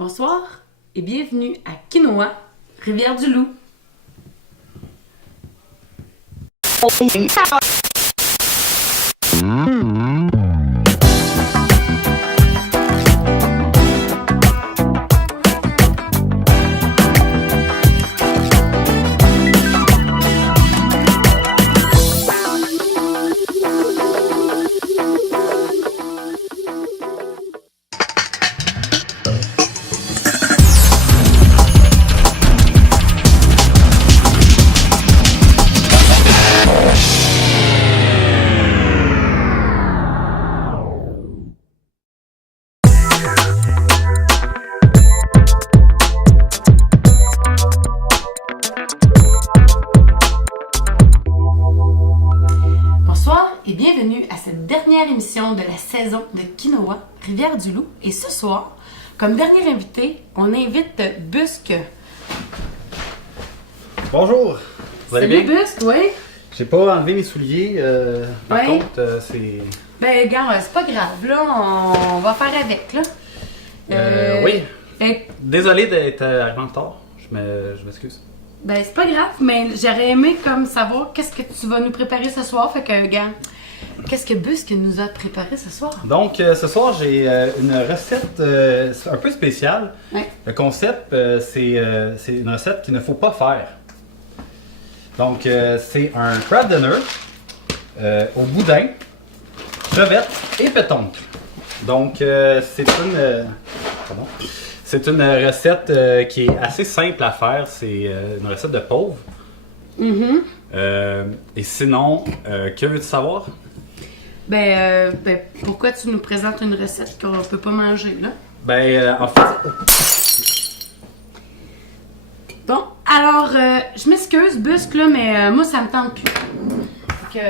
Bonsoir et bienvenue à Quinoa, Rivière-du-Loup. Bonsoir et bienvenue à cette dernière émission de la saison de Quinoa, Rivière-du-Loup. Et ce soir, comme dernier invité, on invite Busque. Bonjour! Vous allez Salut bien? Busque, oui. J'ai pas enlevé mes souliers, par Ouais. contre, c'est... Ben, gars, c'est pas grave, là, on va faire avec, là. Oui. Fait que, Désolé d'être arrivé en retard, je m'excuse. ben, c'est pas grave, mais j'aurais aimé comme savoir qu'est-ce que tu vas nous préparer ce soir. Fait que, gars, qu'est-ce que Busque nous a préparé ce soir? Donc, ce soir, j'ai une recette un peu spéciale. Ouais. Le concept, c'est une recette qu'il ne faut pas faire. Donc, c'est un crab dinner au boudin, crevettes et pétanque. Donc, c'est une recette qui est assez simple à faire. C'est une recette de pauvre. Et sinon, que veux-tu savoir? Ben, pourquoi tu nous présentes une recette qu'on peut pas manger, là? En fait, Bon, alors, je m'excuse, Busque, là, mais moi, ça me tente plus. Fait que,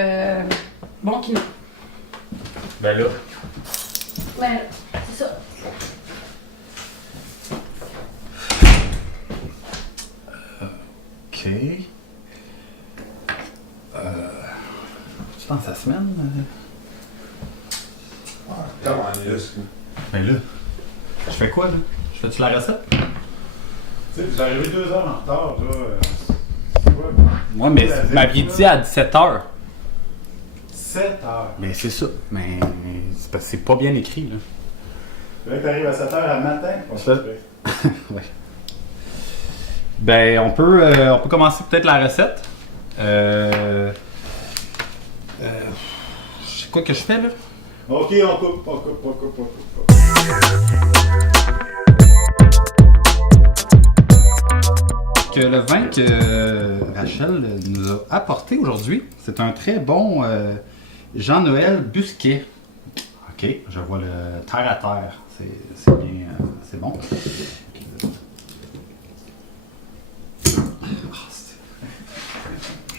bon quinoa. là, Ouais, c'est ça. ok. Tu penses à la semaine? Comment est-ce que... Là, je fais quoi, là? Je fais-tu la recette? Tu sais, vous arrivez 2 heures en retard, là. C'est quoi? Ouais, mais vous m'aviez dit à 17h. 7 heures. Mais c'est ça. Mais c'est parce que c'est pas bien écrit, là. Là, t'arrives à 7 heures le matin. Ça- Ouais. On peut commencer peut-être la recette. Je sais quoi que je fais, là? Ok, on coupe. Que le vin que Rachel nous a apporté aujourd'hui, c'est un très bon Jean-Noël Busquet. Ok, je vois le terre à terre. C'est bien, c'est bon.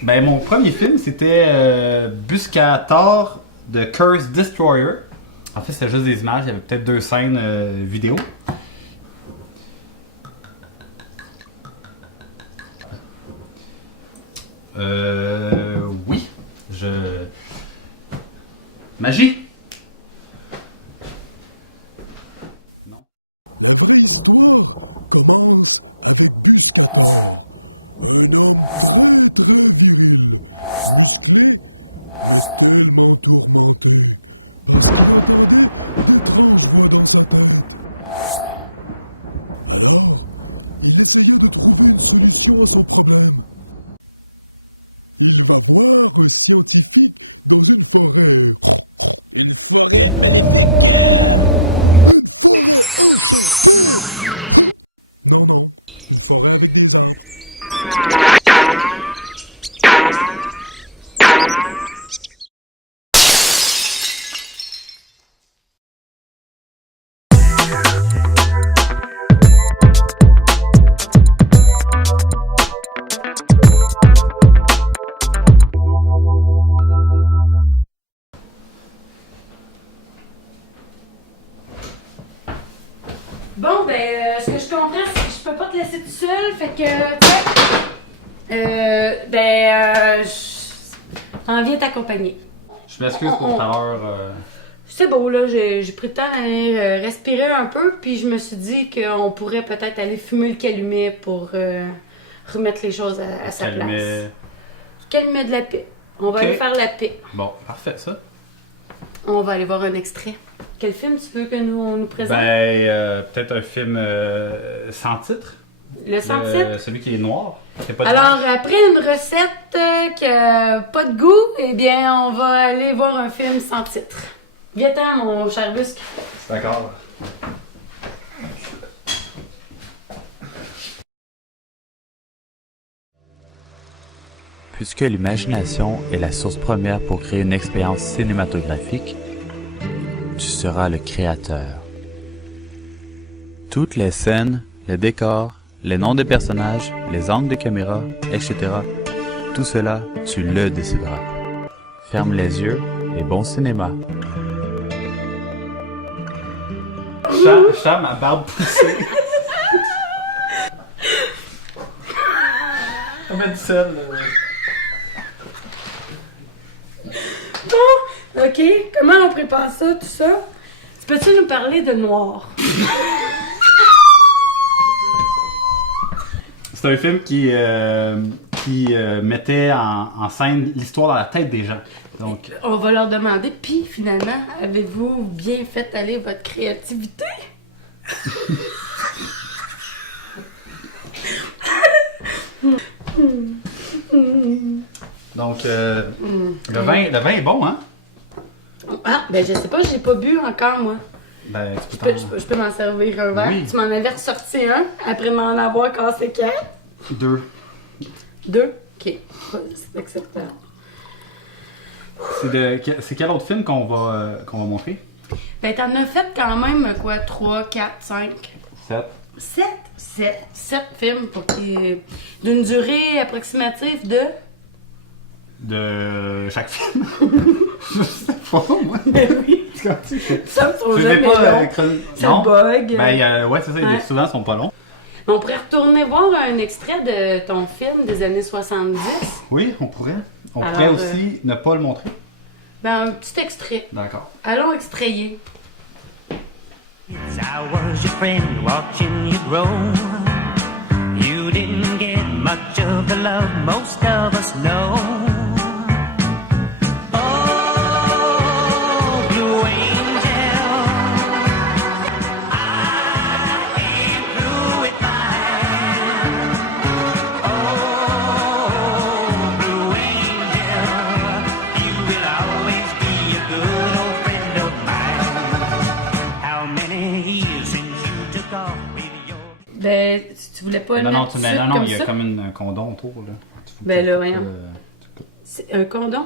Mon premier film, c'était Buscator de Curse Destroyer. En fait, c'était juste des images, il y avait peut-être 2 scènes vidéo. Oui. Magie? Non. Bon, ce que je comprends, c'est que je peux pas te laisser tout seul, fait que, tu sais, j'en viens t'accompagner. Je m'excuse pour tout à l'heure. c'est beau, là. J'ai pris le temps d'aller respirer un peu, puis je me suis dit qu'on pourrait peut-être aller fumer le calumet pour remettre les choses à sa place. Calumet de la paix. On va aller faire la paix. Bon, parfait, ça. On va aller voir un extrait. Quel film tu veux que on nous présente? Peut-être un film sans titre. Le sans titre? Celui qui est noir. Alors, après une recette qui n'a pas de goût, eh bien, on va aller voir un film sans titre. Viens-t'en, mon cher Busque. D'accord. Puisque l'imagination est la source première pour créer une expérience cinématographique, tu seras le créateur. Toutes les scènes, les décors, les noms des personnages, les angles de caméra, etc., tout cela, tu le décideras. Ferme les yeux et bon cinéma. Je sens ma barbe poussée. On met du sel, là. Bon, ok. Comment on prépare ça, tout ça? Peux-tu nous parler de Noir? C'est un film qui mettait en scène l'histoire dans la tête des gens. Donc, on va leur demander, puis finalement, avez-vous bien fait aller votre créativité? donc le vin est bon, hein? Ah, ben je sais pas, j'ai pas bu encore, moi. Ben, Je peux m'en servir un verre. Oui. Tu m'en avais ressorti un, après m'en avoir cassé 4. 2. 2? Ok, c'est acceptable. C'est quel autre film qu'on va montrer? Ben t'en as fait quand même, quoi, 3, 4, 5... 7. 7 films pour d'une durée approximative de... De chaque film? Je sais pas, moi. Ben oui. Ça me trouve jamais long. Ça non? bug. Ben, ouais, c'est ça. Ouais. Souvent, ils sont pas longs. On pourrait retourner voir un extrait de ton film des années 70. Oui, on pourrait. On Alors, pourrait aussi ne pas le montrer. Ben, un petit extrait. D'accord. Allons extrayer. I was your friend watching you grow. You didn't get much of the love most of us know. Oh, Blue Angel, I ain't through with mine. Oh, Blue Angel, you will always be a good old friend of mine. How many years since you took off with your... Ben, tu voulais pas Non, le non, mettre tout de mais suite non, comme il y a ça? comme un condom autour, là. Ben là, voyons. C'est un condom?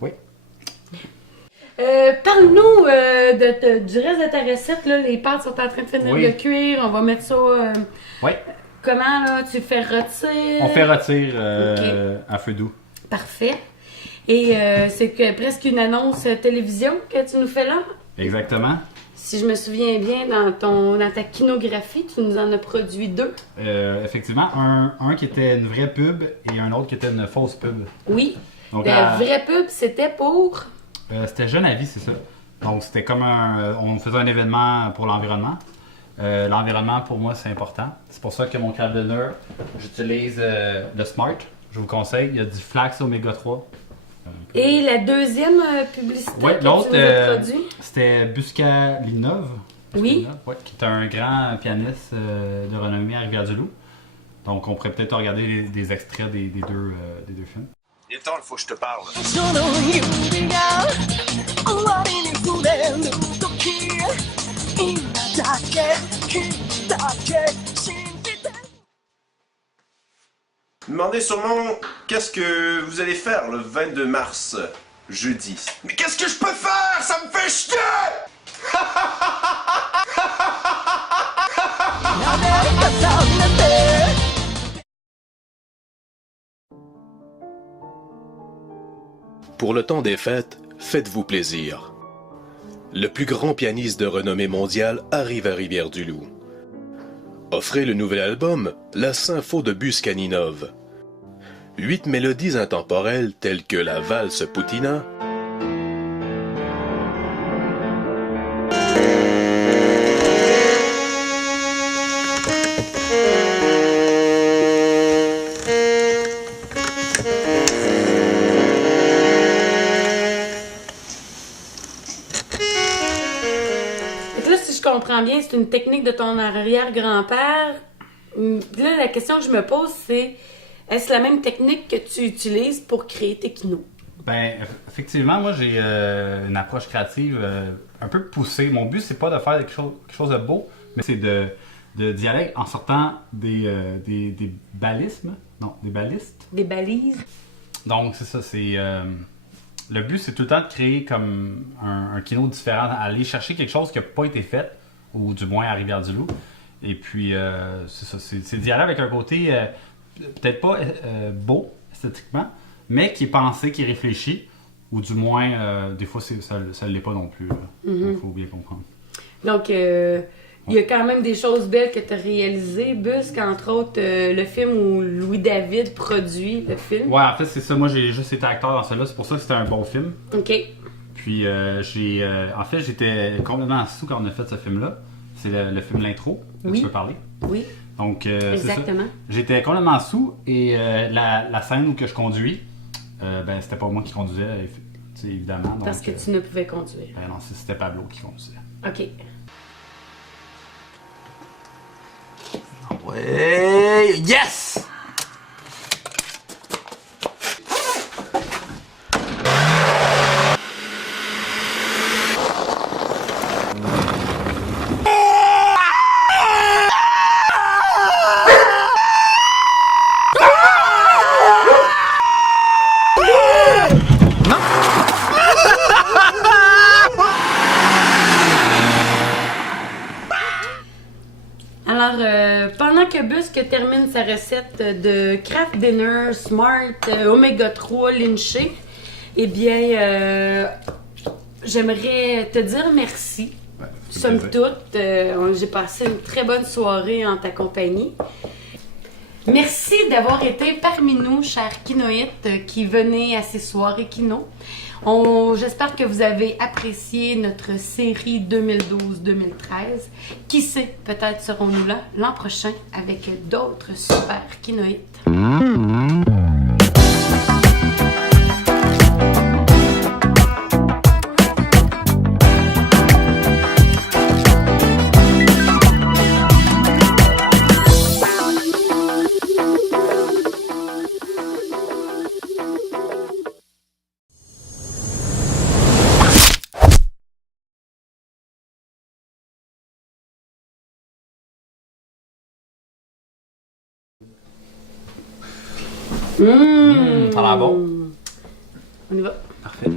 Oui. Parle-nous du reste de ta recette. Là. Les pâtes sont en train de finir de cuire. On va mettre ça... Oui. Comment, là? Tu fais rôtir? On fait rôtir Ok. à feu doux. Parfait. Et c'est presque une annonce télévision que tu nous fais là? Exactement. Si je me souviens bien, dans ta kinographie, tu nous en as produit 2. Effectivement, un qui était une vraie pub et un autre qui était une fausse pub. Oui. Donc, La vraie pub, c'était pour... c'était Jeune à vie, c'est ça. Donc, c'était comme on faisait un événement pour l'environnement. L'environnement, pour moi, c'est important. C'est pour ça que mon craft dinner, j'utilise le Smart. Je vous conseille. Il y a du flax oméga 3. Et la deuxième publicité que l'autre, tu nous as produit? c'était Buscalinov. Oui. Ouais, qui est un grand pianiste de renommée à Rivière-du-Loup. Donc, on pourrait peut-être regarder des extraits des deux films. Il est temps, il faut que je te parle. Demandez sûrement qu'est-ce que vous allez faire le 22 mars, jeudi. Mais qu'est-ce que je peux faire? Ça me fait chier! Pour le temps des fêtes, faites-vous plaisir. Le plus grand pianiste de renommée mondiale arrive à Rivière-du-Loup. Offrez le nouvel album, La Sympho de Buscaninov. 8 mélodies intemporelles telles que la valse Poutina, comprends bien, c'est une technique de ton arrière-grand-père. Là, la question que je me pose, c'est est-ce la même technique que tu utilises pour créer tes kinos? Ben, effectivement, moi, j'ai une approche créative un peu poussée. Mon but, c'est pas de faire quelque chose de beau, mais c'est d'y aller en sortant des balismes. Non, des balistes. Des balises. Donc, c'est ça, le but, c'est tout le temps de créer comme un kino différent, aller chercher quelque chose qui n'a pas été fait, ou du moins à Rivière-du-Loup. Et puis, c'est ça, c'est d'y aller avec un côté peut-être pas beau, esthétiquement, mais qui est pensé, qui est réfléchi, ou du moins, des fois, ça ne l'est pas non plus. Il faut bien comprendre. Donc, il y a quand même des choses belles que tu as réalisées, Busque, entre autres le film où Louis-David produit le film. Ouais, en fait, c'est ça. Moi, j'ai juste été acteur dans celui-là. C'est pour ça que c'était un bon film. OK. Puis, en fait, j'étais complètement sous quand on a fait ce film-là. C'est le film L'Intro, que tu peux parler. Oui. Donc, exactement. C'est ça. J'étais complètement sous et la scène où que je conduis, ben, c'était pas moi qui conduisais, évidemment. Donc, parce que tu ne pouvais conduire. Ben non, c'était Pablo qui conduisait. OK. Ouais, yes! Alors, pendant que Busque termine sa recette de Kraft Dinner Smart Oméga 3 Lynché, eh bien, j'aimerais te dire merci. Ouais, Somme toute, j'ai passé une très bonne soirée en ta compagnie. Merci d'avoir été parmi nous, chers kinoïtes qui venaient à ces soirées kino. J'espère que vous avez apprécié notre série 2012-2013. Qui sait, peut-être serons-nous là l'an prochain avec d'autres super kinoïtes. Ça a l'air bon. On y va. Parfait.